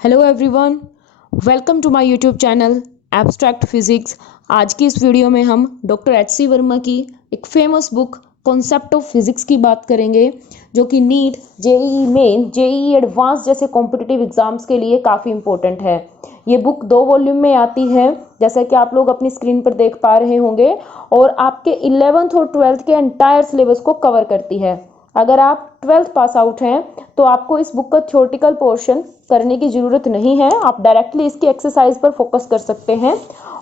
Hello everyone, welcome to my YouTube channel abstract physics. आज की इस वीडियो में हम डॉक्टर एच.सी. वर्मा की एक famous book concept of physics की बात करेंगे, जो कि NEET, JEE main, JEE advance जैसे कॉम्पिटिटिव एग्जाम्स के लिए काफ़ी इंपॉर्टेंट है। ये बुक 2 वॉल्यूम में आती है, जैसा कि आप लोग अपनी स्क्रीन पर देख पा रहे होंगे, और आपके 11th और 12th के एंटायर सिलेबस को कवर करती है। अगर आप 12th पास आउट हैं तो आपको इस बुक का थ्योरेटिकल पोर्शन करने की ज़रूरत नहीं है, आप डायरेक्टली इसकी एक्सरसाइज पर फोकस कर सकते हैं,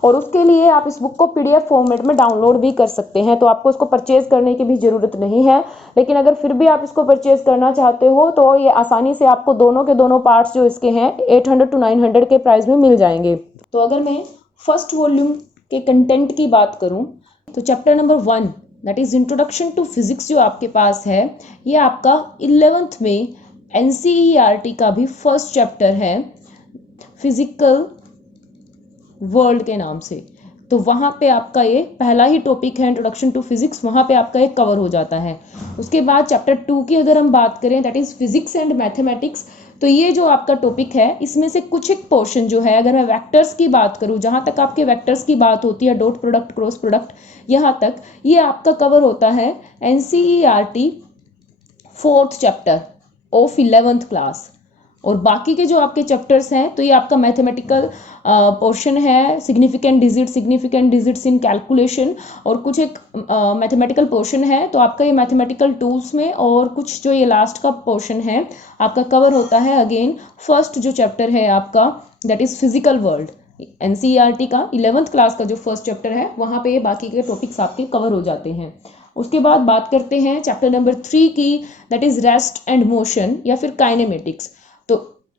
और उसके लिए आप इस बुक को पीडीएफ फॉर्मेट में डाउनलोड भी कर सकते हैं। तो आपको इसको परचेज करने की भी ज़रूरत नहीं है, लेकिन अगर फिर भी आप इसको परचेज करना चाहते हो तो ये आसानी से आपको दोनों के दोनों पार्ट्स जो इसके हैं 800 to 900 के प्राइस में मिल जाएंगे। तो अगर मैं फर्स्ट वॉल्यूम के कंटेंट की बात करूँ तो chapter number 1 that is introduction to physics जो आपके पास है, ये आपका 11th में एनसीईआरटी का भी फर्स्ट चैप्टर है, फिजिकल वर्ल्ड के नाम से। तो वहाँ पे आपका ये पहला ही टॉपिक है, इंट्रोडक्शन टू फिजिक्स, वहाँ पे आपका ये कवर हो जाता है। उसके बाद चैप्टर 2 की अगर हम बात करें, that is physics and mathematics, तो ये जो आपका टॉपिक है इसमें से कुछ एक पोर्शन जो है, अगर मैं वेक्टर्स की बात करूँ, जहाँ तक आपके वेक्टर्स की बात होती है, डॉट प्रोडक्ट, क्रॉस प्रोडक्ट, यहाँ तक ये आपका कवर होता है NCERT 4th chapter of 11th class. और बाकी के जो आपके चैप्टर्स हैं तो ये आपका मैथमेटिकल पोर्शन है, सिग्निफिकेंट डिजिट्स इन कैलकुलेशन, और कुछ एक मैथमेटिकल पोर्शन है। तो आपका ये मैथमेटिकल टूल्स में, और कुछ जो ये लास्ट का पोर्शन है आपका कवर होता है अगेन फर्स्ट जो चैप्टर है आपका, that is physical world. NCERT का 11th क्लास का जो फर्स्ट चैप्टर है वहाँ पे ये बाकी के टॉपिक्स आपके कवर हो जाते हैं। उसके बाद बात करते हैं चैप्टर नंबर 3 की, that is rest and motion या फिर काइनेमेटिक्स। तो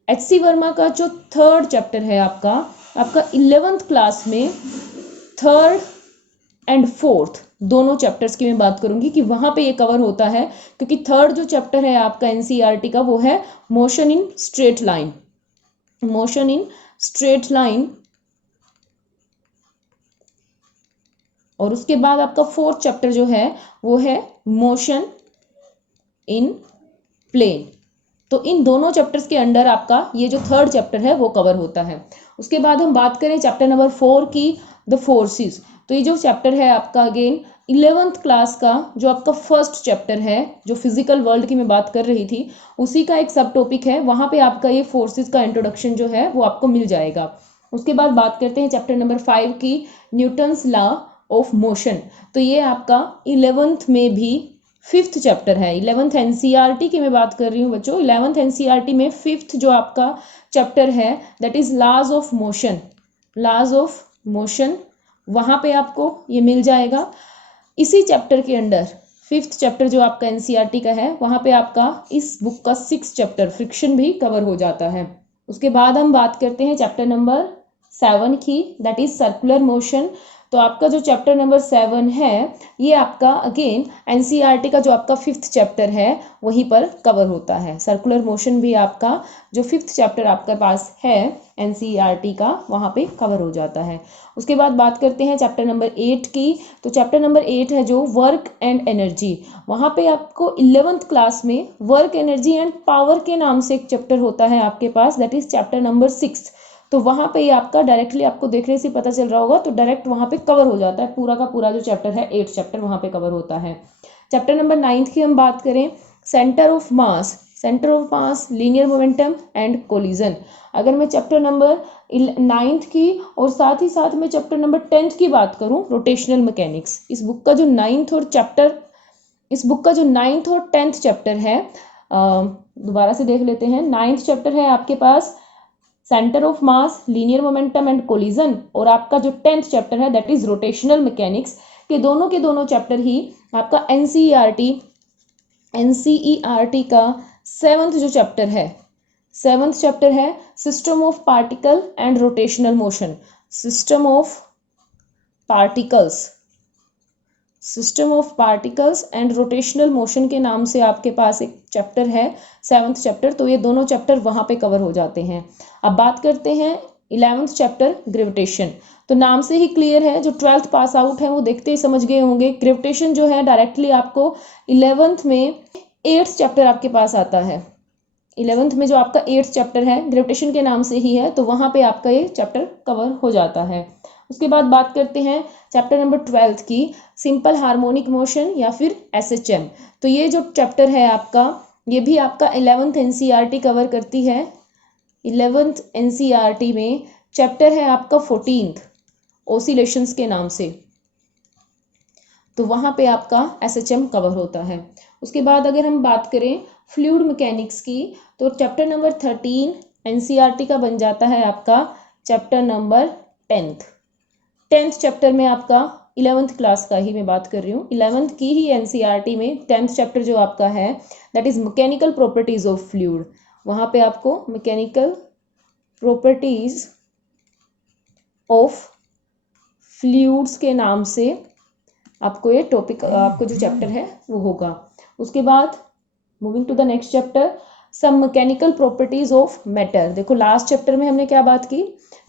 एच.सी. वर्मा का जो 3rd चैप्टर है आपका 11th क्लास में 3rd एंड 4th दोनों चैप्टर्स की मैं बात करूंगी कि वहां पे ये कवर होता है, क्योंकि 3rd जो चैप्टर है आपका एनसीईआरटी का वो है motion in straight line, motion in straight line. और उसके बाद आपका 4th चैप्टर जो है वो है मोशन इन प्लेन। तो इन दोनों चैप्टर्स के अंडर आपका ये जो 3rd चैप्टर है वो कवर होता है। उसके बाद हम बात करें चैप्टर नंबर 4 की, द फोर्सेस। तो ये जो चैप्टर है आपका अगेन 11th क्लास का जो आपका फर्स्ट चैप्टर है, जो फिजिकल वर्ल्ड की मैं बात कर रही थी, उसी का एक सब टॉपिक है, वहां पे आपका ये फोर्सेस का इंट्रोडक्शन जो है वो आपको मिल जाएगा। उसके बाद बात करते हैं चैप्टर नंबर 5 की, न्यूटन्स लॉ ऑफ मोशन। तो ये आपका 11th में भी 5th चैप्टर है। 11th एनसीईआरटी की मैं बात कर रही हूँ बच्चों, 11th एनसीईआरटी में 5th जो आपका चैप्टर है that is laws of motion, laws of motion, वहां पे आपको ये मिल जाएगा। इसी चैप्टर के अंडर 5th चैप्टर जो आपका एनसीईआरटी का है वहां पे आपका इस बुक का 6th चैप्टर फ्रिक्शन भी कवर हो जाता है। उसके बाद हम बात करते हैं चैप्टर नंबर 7 की, दैट इज सर्कुलर मोशन। तो आपका जो चैप्टर नंबर 7 है ये आपका अगेन एनसीईआरटी का जो आपका 5th चैप्टर है वहीं पर कवर होता है। सर्कुलर मोशन भी आपका जो 5th चैप्टर आपके पास है एनसीईआरटी का वहाँ पे कवर हो जाता है। उसके बाद बात करते हैं चैप्टर नंबर 8 की। तो चैप्टर नंबर 8 है जो वर्क एंड एनर्जी। वहाँ पे आपको 11th क्लास में वर्क, एनर्जी एंड पावर के नाम से एक चैप्टर होता है आपके पास, दैट इज चैप्टर नंबर 6। तो वहाँ पे ये आपका डायरेक्टली आपको देखने से पता चल रहा होगा, तो डायरेक्ट वहाँ पे कवर हो जाता है, पूरा का पूरा जो चैप्टर है 8th चैप्टर वहाँ पे कवर होता है। चैप्टर नंबर 9 की हम बात करें, centre of mass, linear momentum and collision. अगर मैं चैप्टर नंबर 9th की और साथ ही साथ में चैप्टर नंबर 10th की बात करूँ, रोटेशनल मैकेनिक्स, इस बुक का जो 9th और 10th चैप्टर है, दोबारा से देख लेते हैं। 9th चैप्टर है आपके पास centre of mass, linear momentum and collision, और आपका जो 10th चैप्टर है दैट इज रोटेशनल मैकेनिक्स। के दोनों चैप्टर ही आपका एनसीईआरटी का 7th जो चैप्टर है, 7th चैप्टर है system of particle and rotational motion. System of particles and rotational motion के नाम से आपके पास एक चैप्टर है 7th चैप्टर। तो ये दोनों चैप्टर वहाँ पे कवर हो जाते हैं। अब बात करते हैं 11th चैप्टर, ग्रेविटेशन। तो नाम से ही क्लियर है, जो 12th पास आउट है वो देखते ही समझ गए होंगे, ग्रेविटेशन जो है डायरेक्टली आपको 11th में 8th चैप्टर आपके पास आता है। 11th में जो आपका 8th चैप्टर है ग्रेविटेशन के नाम से ही है, तो वहाँ पे आपका ये चैप्टर कवर हो जाता है। उसके बाद बात करते हैं चैप्टर नंबर 12 की, सिंपल हार्मोनिक मोशन या फिर SHM। तो ये जो चैप्टर है आपका, ये भी आपका 11th NCERT कवर करती है। 11th NCERT में चैप्टर है आपका 14th ओसिलेशंस के नाम से, तो वहाँ पे आपका SHM कवर होता है। उसके बाद अगर हम बात करें फ्लूइड मैकेनिक्स की, तो चैप्टर नंबर 13 NCERT का बन जाता है आपका चैप्टर नंबर 10th चैप्टर में आपका 11th क्लास का ही मैं बात कर रही हूँ, 11th की ही NCERT में 10th चैप्टर जो आपका है that is mechanical properties of fluid. वहाँ पे आपको मैकेनिकल प्रॉपर्टीज ऑफ फ्लूइड्स के नाम से आपको ये टॉपिक, आपको जो चैप्टर है वो होगा। उसके बाद moving to the next chapter, some mechanical properties of matter. देखो लास्ट चैप्टर में हमने क्या बात की,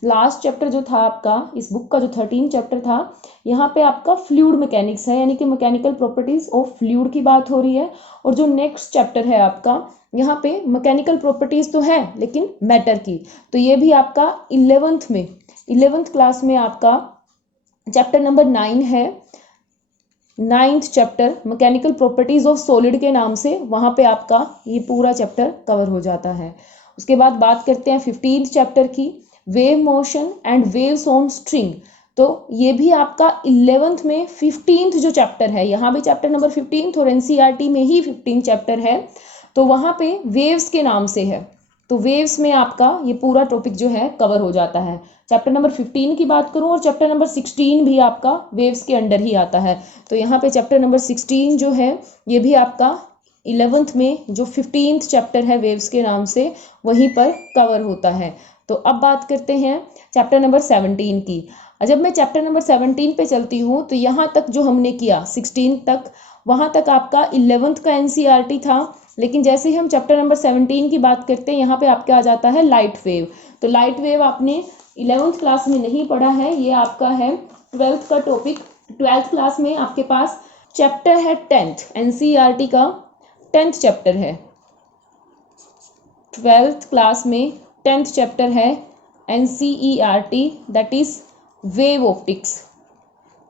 लास्ट चैप्टर जो था आपका इस बुक का जो 13 चैप्टर था, यहाँ पे आपका फ्लूइड मैकेनिक्स है, यानी कि मैकेनिकल प्रॉपर्टीज ऑफ फ्लूइड की बात हो रही है। और जो नेक्स्ट चैप्टर है आपका, यहाँ पे मैकेनिकल प्रॉपर्टीज तो है लेकिन मैटर की, तो ये भी आपका 11th क्लास में आपका चैप्टर नंबर 9 है। 9th chapter mechanical properties of solid के नाम से, वहाँ पे आपका ये पूरा चैप्टर कवर हो जाता है। उसके बाद बात करते हैं 15th चैप्टर की, wave motion and waves on string. तो ये भी आपका 11th में 15th जो चैप्टर है, यहाँ भी चैप्टर नंबर 15 और NCERT में ही 15 चैप्टर है, तो वहाँ पे वेव्स के नाम से है, तो वेव्स में आपका ये पूरा टॉपिक जो है कवर हो जाता है। चैप्टर नंबर 15 की बात करूं और चैप्टर नंबर 16 भी आपका वेव्स के अंडर ही आता है, तो यहाँ पे चैप्टर नंबर 16 जो है ये भी आपका 11th में जो 15th चैप्टर है वेव्स के नाम से वहीं पर कवर होता है। तो अब बात करते हैं चैप्टर नंबर 17 की। जब मैं चैप्टर नंबर 17 पे चलती हूँ तो यहाँ तक जो हमने किया 16 तक, वहाँ तक आपका 11th का NCERT था, लेकिन जैसे ही हम चैप्टर नंबर 17 की बात करते हैं यहाँ पे आपका आ जाता है लाइट वेव। तो लाइट वेव आपने 11th क्लास में नहीं पढ़ा है, ये आपका है 12th का टॉपिक। 12th क्लास में आपके पास चैप्टर है 10th, NCERT का 10th चैप्टर है। 12th क्लास में 10th चैप्टर है NCERT that is wave optics.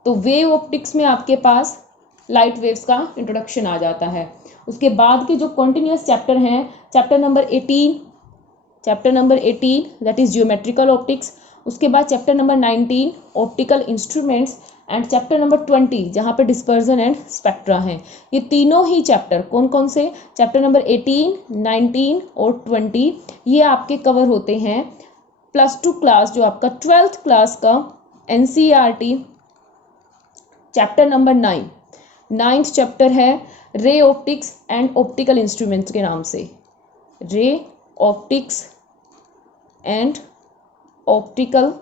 तो वेव ऑप्टिक्स में आपके पास लाइट वेव्स का इंट्रोडक्शन आ जाता है। उसके बाद के जो कॉन्टिन्यूस चैप्टर हैं, chapter number 18 that is geometrical optics. उसके बाद chapter number 19 optical instruments and chapter number 20 जहाँ पे डिस्पर्जन एंड स्पेक्ट्रा हैं। ये तीनों ही चैप्टर कौन कौन से, चैप्टर नंबर 18, 19 और 20 ये आपके कवर होते हैं +2 क्लास जो आपका 12th क्लास का NCERT chapter number 9th chapter है ray optics and optical instruments के नाम से, ray optics and optical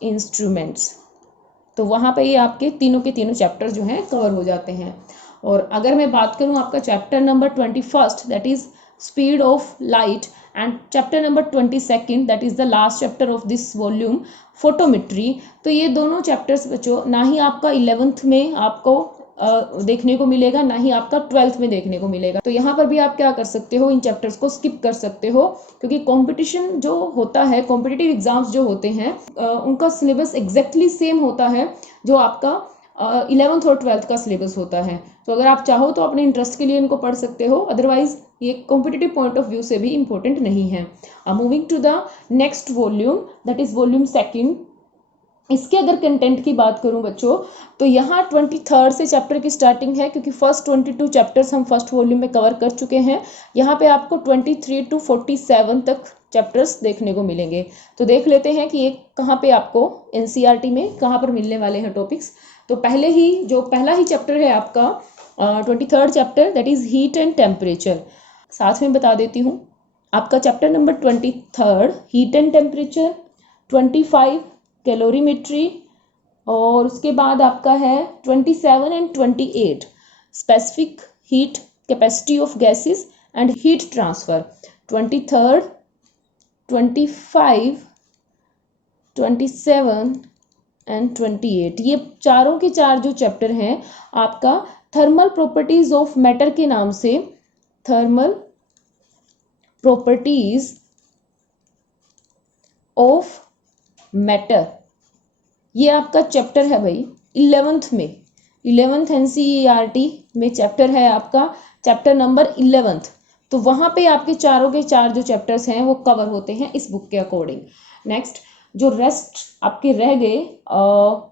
instruments. तो वहाँ पे ये आपके तीनों के तीनों चैप्टर जो हैं कवर हो जाते हैं। और अगर मैं बात करूँ आपका chapter number 21 that is speed of light and chapter number 22 that is the last chapter of this volume photometry, तो ये दोनों चैप्टर्स बच्चों ना ही आपका 11th में आपको देखने को मिलेगा, ना ही आपका 12th में देखने को मिलेगा। तो यहाँ पर भी आप क्या कर सकते हो, इन चैप्टर्स को स्किप कर सकते हो, क्योंकि कंपटीशन जो होता है, कॉम्पिटिटिव एग्जाम्स जो होते हैं उनका सिलेबस एग्जैक्टली सेम होता है जो आपका 11th और 12th का सिलेबस होता है। तो अगर आप चाहो तो अपने इंटरेस्ट के लिए इनको पढ़ सकते हो, अदरवाइज ये कॉम्पिटिटिव पॉइंट ऑफ व्यू से भी इंपॉर्टेंट नहीं है। Moving to the next volume that is volume 2। इसके अगर कंटेंट की बात करूं बच्चों तो यहाँ 23rd से चैप्टर की स्टार्टिंग है, क्योंकि फर्स्ट 22 चैप्टर्स हम फर्स्ट वॉल्यूम में कवर कर चुके हैं। यहाँ पे आपको 23 to 47 तक चैप्टर्स देखने को मिलेंगे। तो देख लेते हैं कि ये कहाँ पे आपको NCERT में कहाँ पर मिलने वाले हैं टॉपिक्स। तो पहला ही चैप्टर है आपका 23rd chapter that is heat and temperature. साथ में बता देती हूँ आपका chapter number 23rd heat and temperature, 25 calorimetry, और उसके बाद आपका है 27 and 28 specific heat capacity of gases and heat transfer. 23rd, 25, 27 and 28 ये चारों के चार जो चैप्टर हैं आपका थर्मल प्रॉपर्टीज ऑफ मैटर के नाम से, थर्मल प्रॉपर्टीज ऑफ मैटर, ये आपका चैप्टर है भाई 11th में, 11th NCERT में चैप्टर है आपका, चैप्टर नंबर 11th। तो वहाँ पे आपके चारों के चार जो चैप्टर्स हैं वो कवर होते हैं इस बुक के अकॉर्डिंग। नेक्स्ट जो रेस्ट आपके रह गए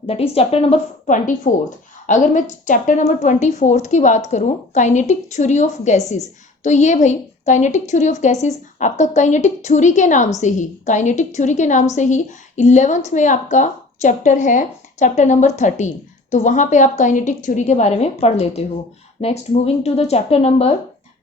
दैट इज चैप्टर नंबर 24। अगर मैं चैप्टर नंबर 24 की बात करूँ, काइनेटिक थ्योरी ऑफ गैसेस, तो ये भाई काइनेटिक थ्योरी ऑफ गैसेस आपका काइनेटिक थ्योरी के नाम से ही, काइनेटिक थ्योरी के नाम से ही 11th में आपका चैप्टर है, चैप्टर नंबर 13। तो वहाँ पे आप काइनेटिक थ्योरी के बारे में पढ़ लेते हो। Next moving to the chapter number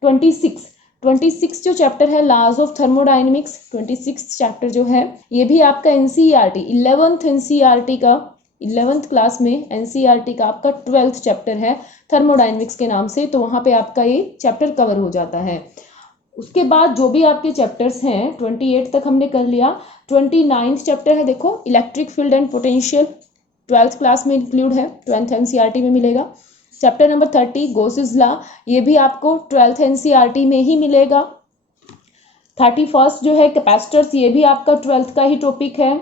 26। 26 जो चैप्टर है लॉज ऑफ थर्मोडायनेमिक्स, 26 चैप्टर जो है ये भी आपका NCERT 11th NCERT का, 11th क्लास में NCERT का आपका 12th चैप्टर है थर्मोडायनेमिक्स के नाम से। तो वहाँ पे आपका ये चैप्टर कवर हो जाता है। उसके बाद जो भी आपके चैप्टर्स हैं 28 तक हमने कर लिया। 29th चैप्टर है देखो electric field and potential, 12th class में इंक्लूड है, 12th NCERT में मिलेगा। चैप्टर नंबर 30 गॉसेस लॉ, ये भी आपको 12th NCERT में ही मिलेगा। 31st जो है कैपेसिटर्स, ये भी आपका 12th का ही टॉपिक है।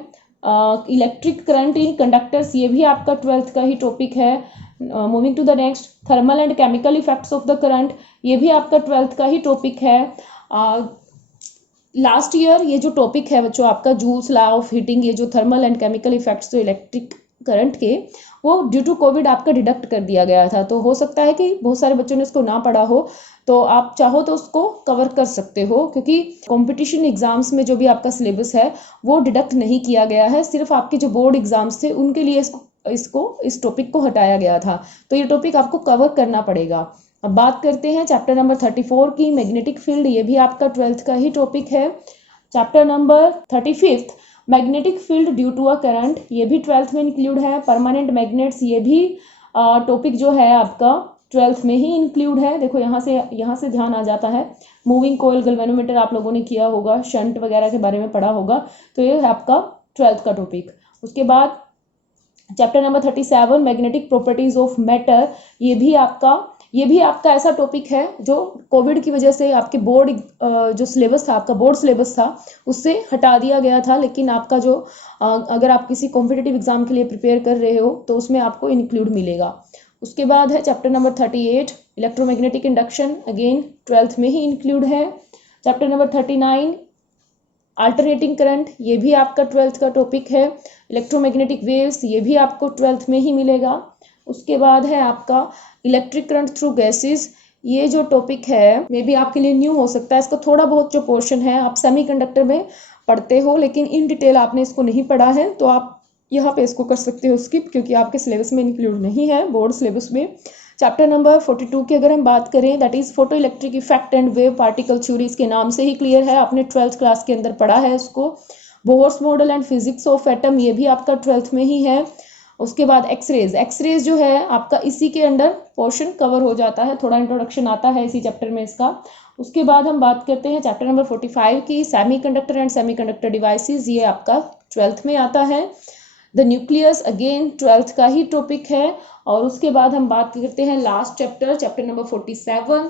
इलेक्ट्रिक करंट इन कंडक्टर्स, ये भी आपका 12th का ही टॉपिक है। Moving to the next thermal and chemical effects of the current, ये भी आपका 12th का ही टॉपिक है। लास्ट ईयर ये जो टॉपिक है बच्चों आपका जूल्स लॉ ऑफ हीटिंग, ये जो थर्मल एंड केमिकल इफेक्ट्स जो इलेक्ट्रिक करंट के, वो ड्यू टू कोविड आपका डिडक्ट कर दिया गया था। तो हो सकता है कि बहुत सारे बच्चों ने इसको ना पढ़ा हो, तो आप चाहो तो उसको कवर कर सकते हो, क्योंकि कंपटीशन एग्जाम्स में जो भी आपका सिलेबस है वो डिडक्ट नहीं किया गया है, सिर्फ आपके जो बोर्ड एग्जाम्स थे उनके लिए इस टॉपिक को हटाया गया था। तो ये टॉपिक आपको कवर करना पड़ेगा। अब बात करते हैं चैप्टर नंबर 34 की, मैग्नेटिक फील्ड, ये भी आपका 12th का ही टॉपिक है। Chapter number 35 magnetic field due to a current, ये भी 12th में इंक्लूड है। परमानेंट मैग्नेट्स, ये भी टॉपिक जो है आपका 12th में ही इंक्लूड है। देखो यहाँ से ध्यान आ जाता है। मूविंग कोयल गैल्वेनोमीटर आप लोगों ने किया होगा, शंट वगैरह के बारे में पढ़ा होगा, तो ये है आपका 12th का टॉपिक। उसके बाद chapter number 37 magnetic properties of matter, ये भी आपका ऐसा टॉपिक है जो कोविड की वजह से आपके बोर्ड जो सिलेबस था, आपका बोर्ड सिलेबस था, उससे हटा दिया गया था। लेकिन आपका जो अगर आप किसी कॉम्पिटिटिव एग्जाम के लिए प्रिपेयर कर रहे हो तो उसमें आपको इंक्लूड मिलेगा। उसके बाद है chapter number 38 electromagnetic induction, again 12th में ही इंक्लूड है। चैप्टर नंबर 39 अल्टरनेटिंग करंट, ये भी आपका 12th का टॉपिक है। इलेक्ट्रोमैग्नेटिक वेव्स, ये भी आपको 12th में ही मिलेगा। उसके बाद है आपका इलेक्ट्रिक करंट थ्रू गैसेस, ये जो टॉपिक है मे बी आपके लिए न्यू हो सकता है। इसका थोड़ा बहुत जो पोर्शन है आप सेमीकंडक्टर में पढ़ते हो, लेकिन इन डिटेल आपने इसको नहीं पढ़ा है, तो आप यहाँ पे इसको कर सकते हो स्किप, क्योंकि आपके सिलेबस में इंक्लूड नहीं है, बोर्ड सिलेबस में। चैप्टर नंबर 42 की अगर हम बात करें, that is photo electric effect and wave particle theory, इसके नाम से ही क्लियर है, आपने 12th क्लास के अंदर पढ़ा है इसको। Bohr's model and physics of atom, ये भी आपका 12th में ही है। उसके बाद एक्सरेज जो है आपका इसी के अंडर पोर्शन कवर हो जाता है, थोड़ा इंट्रोडक्शन आता है इसी चैप्टर में इसका। उसके बाद हम बात करते हैं चैप्टर नंबर 45 की, सेमीकंडक्टर एंड सेमीकंडक्टर डिवाइसेस, ये आपका 12th में आता है। द न्यूक्लियस, अगेन 12th का ही टॉपिक है। और उसके बाद हम बात करते हैं last chapter number 47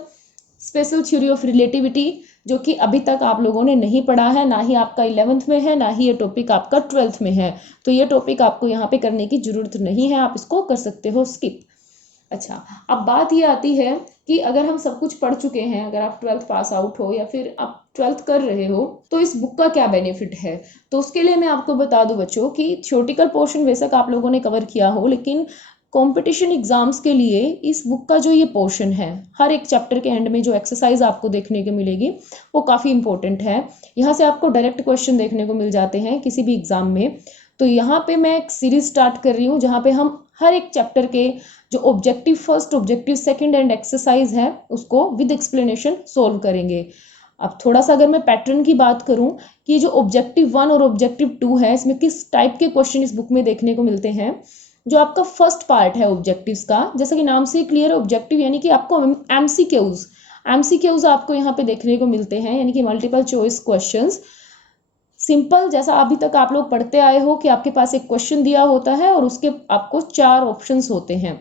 special theory of relativity, जो कि अभी तक आप लोगों ने नहीं पढ़ा है, ना ही आपका 11th में है, ना ही ये टॉपिक आपका 12th में है। तो ये टॉपिक आपको यहाँ पे करने की जरूरत नहीं है, आप इसको कर सकते हो स्किप। अच्छा, अब बात ये आती है कि अगर हम सब कुछ पढ़ चुके हैं, अगर आप 12th पास आउट हो या फिर आप 12th कर रहे हो, तो इस बुक का क्या बेनिफिट है। तो उसके लिए मैं आपको बता दूं बच्चों कि थ्योरेटिकल पोर्शन बेशक आप लोगों ने कवर किया हो, लेकिन कंपटीशन एग्जाम्स के लिए इस बुक का जो ये पोर्शन है, हर एक चैप्टर के एंड में जो एक्सरसाइज आपको देखने को मिलेगी वो काफ़ी इंपॉर्टेंट है। यहाँ से आपको डायरेक्ट क्वेश्चन देखने को मिल जाते हैं किसी भी एग्जाम में। तो यहाँ पे मैं एक सीरीज स्टार्ट कर रही हूँ जहाँ पे हम हर एक चैप्टर के जो objective first, objective second and exercise है उसको विद एक्सप्लेनेशन सोल्व करेंगे। अब थोड़ा सा अगर मैं पैटर्न की बात करूं कि जो ऑब्जेक्टिव 1 और ऑब्जेक्टिव 2 है, इसमें किस टाइप के क्वेश्चन इस बुक में देखने को मिलते हैं। जो आपका फर्स्ट पार्ट है ऑब्जेक्टिव्स का, जैसा कि नाम से क्लियर है ऑब्जेक्टिव, यानी कि आपको एमसीक्यूज आपको यहाँ पे देखने को मिलते हैं, यानी कि मल्टीपल चॉइस क्वेश्चंस। सिंपल, जैसा अभी तक आप लोग पढ़ते आए हो कि आपके पास एक क्वेश्चन दिया होता है और उसके आपको 4 ऑप्शंस होते हैं।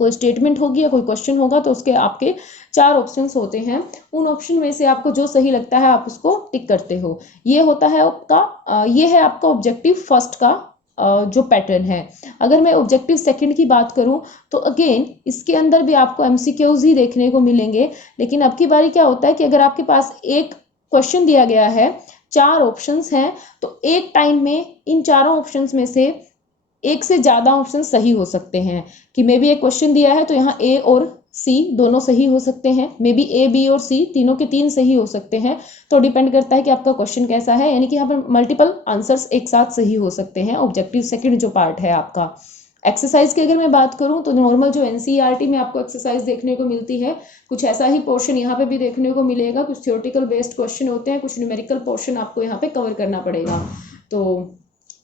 कोई स्टेटमेंट होगी या कोई क्वेश्चन होगा तो उसके आपके 4 ऑप्शंस होते हैं। उन ऑप्शन में से आपको जो सही लगता है आप उसको टिक करते हो। ये होता है आपका ये है आपका ऑब्जेक्टिव फर्स्ट का जो पैटर्न है। अगर मैं ऑब्जेक्टिव सेकंड की बात करूं तो अगेन इसके अंदर भी आपको एमसीक्यूज ही देखने को मिलेंगे, लेकिन अब की बारी क्या होता है कि अगर आपके पास एक क्वेश्चन दिया गया है, 4 ऑप्शंस हैं, तो एक टाइम में इन चारों ऑप्शंस में से एक से ज्यादा ऑप्शन सही हो सकते हैं। कि मे बी एक क्वेश्चन दिया है तो यहाँ ए और सी दोनों सही हो सकते हैं, मे बी ए बी और सी तीनों के 3 सही हो सकते हैं। तो डिपेंड करता है कि आपका क्वेश्चन कैसा है, यानी कि यहाँ पर मल्टीपल आंसर्स एक साथ सही हो सकते हैं। ऑब्जेक्टिव सेकंड जो पार्ट है आपका। एक्सरसाइज की अगर मैं बात करूं तो नॉर्मल जो एनसीईआरटी में आपको एक्सरसाइज देखने को मिलती है, कुछ ऐसा ही पोर्शन यहाँ पे भी देखने को मिलेगा। कुछ थ्योरेटिकल बेस्ड क्वेश्चन होते हैं, कुछ न्यूमेरिकल पोर्शन आपको यहाँ पे कवर करना पड़ेगा। तो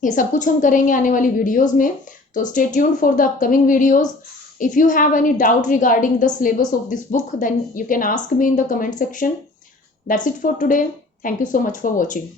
ये सब कुछ हम करेंगे आने वाली वीडियोस में, तो stay tuned for the upcoming videos. If you have any doubt regarding the syllabus of this book, then you can ask me in the comment section. That's it for today. Thank you so much for watching.